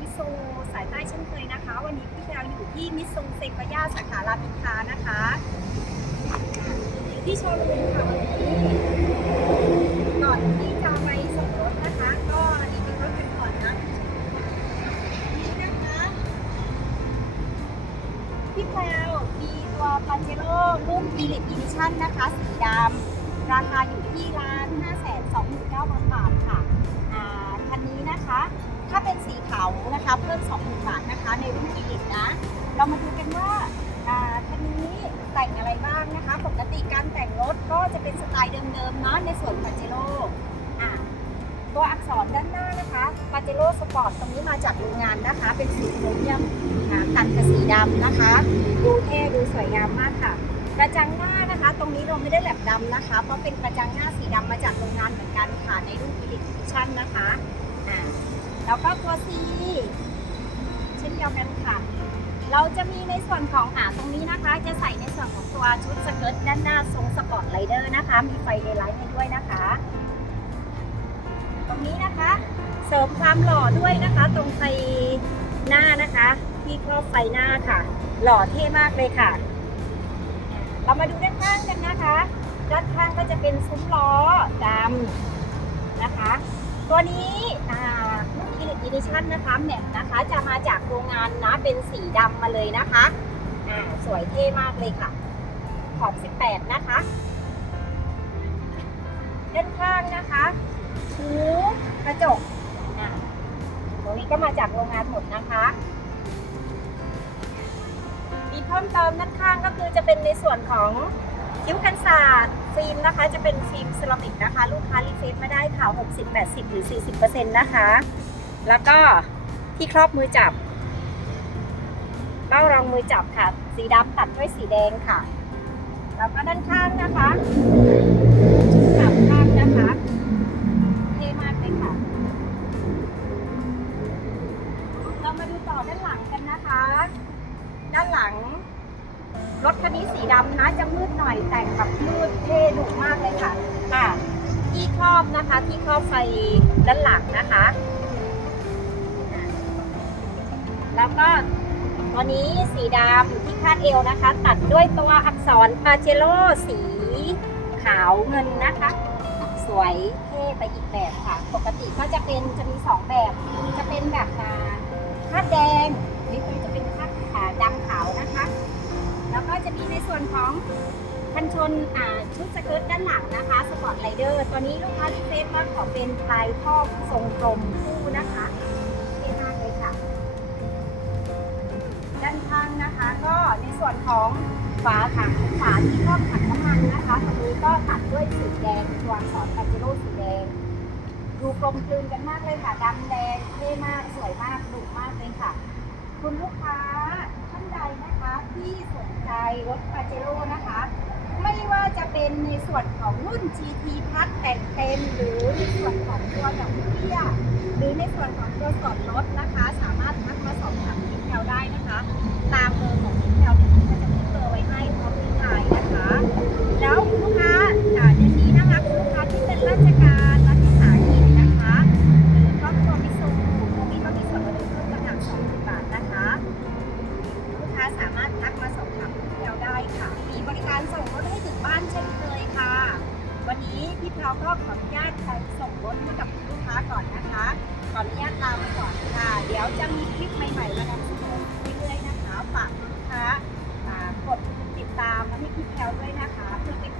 มิสซูสายใต้เช่นเคยนะคะ วันนี้พี่แพรอยู่ที่มิสซูเซกายาสาขารามอินทรานะคะอยู่ที่โชว์รูมค่ะวันนี้ก่อนที่จะไปส่งรถนะคะ ก็รีวิวรถกันก่อนนะนี่นะคะพี่แพรมีตัวปาเจโร่รุ่น Elite Edition นะคะ สีดำราคาอยู่ที่ร้าน529,000บาทค่ะอ่าคันนี้นะคะ ถ้าเป็นสีขาวนะคะเพิ่ม20,000บาทนะคะ ในรุ่นอีลิตนะ เรามาดูกันว่าคันนี้แต่งอะไรบ้างนะคะ ปกติการแต่งรถก็จะเป็นสไตล์เดิมๆเนาะในส่วนปาเจโร่ตัวอักษรด้านหน้านะคะปาเจโร่สปอร์ตตรงนี้มาจากโรงงานนะคะ เป็นสีโครเมียมตัดกับสีดำนะคะ ดูเท่ดูสวยงามมากค่ะกระจังหน้านะคะ ตรงนี้เราไม่ได้แหลบดำนะคะ เพราะเป็นกระจังหน้าสีดำมาจากโรงงานเหมือนกันค่ะในรุ่น Elite Edition นะคะ แล้วก็ตัว C เช่นเดียวกันค่ะ เราจะมีในส่วนของอ่าตรงนี้นะคะ จะใส่ในส่วนของตัวชุดสเกิร์ตด้านหน้าทรงสปอร์ตไลเดอร์นะคะ มีไฟเดย์ไลท์ให้ด้วยนะคะ ตรงนี้นะคะ เสริมความหล่อด้วยนะคะ ตรงไฟหน้านะคะ ที่ครอบไฟหน้าค่ะ หล่อเท่มากเลยค่ะ เรามาดูด้านข้างกันนะคะ ด้านข้างก็จะเป็นซุ้มล้อดำนะคะ ตัวนี้อ่า รุ่น Elite Edition นะคะแม็กนะคะ จะมาจากโรงงานนะเป็นสีดำมาเลยนะคะอ่าสวยเท่มากเลยค่ะขอบ18 นะคะ ด้านข้างนะคะหูกระจกอ่าตรงนี้ก็มาจากโรงงานหมดนะคะมีเพิ่มเติมด้านข้างก็คือจะเป็นในส่วนของ คิ้วกันศาสตร์ฟิล์มนะคะ จะเป็นฟิล์มเซรามิกนะคะ ลูกค้ารีเฟซมาได้ค่ะ 60 80 หรือ 40%นะคะ แล้วก็ที่ครอบมือจับเบ้ารองมือจับค่ะ สีดำตัดด้วยสีแดงค่ะ แล้วก็ด้านข้างนะคะจับข้างนะคะเท่มากเลยค่ะ เรามาดูต่อด้านหลังกันนะคะ ด้านหลัง รถคันนี้สีดำนะจะมืดหน่อยแต่งแบบมืดเท่ดุมากเลยค่ะค่ะที่ครอบนะคะที่ครอบไฟด้านหลังนะคะ แล้วก็ตัวนี้สีดำที่คาดเอวนะคะ ตัดด้วยตัวอักษรปาเจโร่สีขาวเงินนะคะ สวยเท่ไปอีกแบบค่ะ ปกติก็จะเป็นจะมีสองแบบ จะเป็นแบบอ่าคาดแดงนี่คือจะเป็น จะมีในส่วนของคันชนชุดสเกิร์ตด้านหลังนะคะสปอร์ตไลเดอร์ตัวนี้ลูกค้ารีเควสต์มาขอเป็นปลายท่อทรงกลมคู่นะคะเท่มากเลยค่ะ ด้านข้างนะคะก็ในส่วนของฝาถังฝาที่ครอบถังน้ำมันนะคะตรงนี้ก็ตัดด้วยสีแดงตัวอักษรปาเจโร่สีแดงดูกลมกลืนกันมากเลยค่ะดำแดงเท่มากสวยมากดุมากเลยค่ะ คุณลูกค้าท่านใดนะคะ ที่สนใจรถปาเจโร่นะคะ ไม่ว่าจะเป็นในส่วนของรุ่น GT พัดแต่งเต็ม หรือในส่วนของตัวดอกเบี้ยหรือในส่วนของตัวสอดรถนะคะ สามารถทักมาสอบถามที่แถวได้นะคะ เราก็ขออนุญาตไปส่งรถให้กับลูกค้าก่อนนะคะ ขออนุญาตลาไปก่อนค่ะ เดี๋ยวจะมีคลิปใหม่ๆมานำเสนอเรื่อยๆนะคะ ฝากลูกค้ากดติดตามมาะให้คลิปแพลด้วยนะคะเพื่อเป็น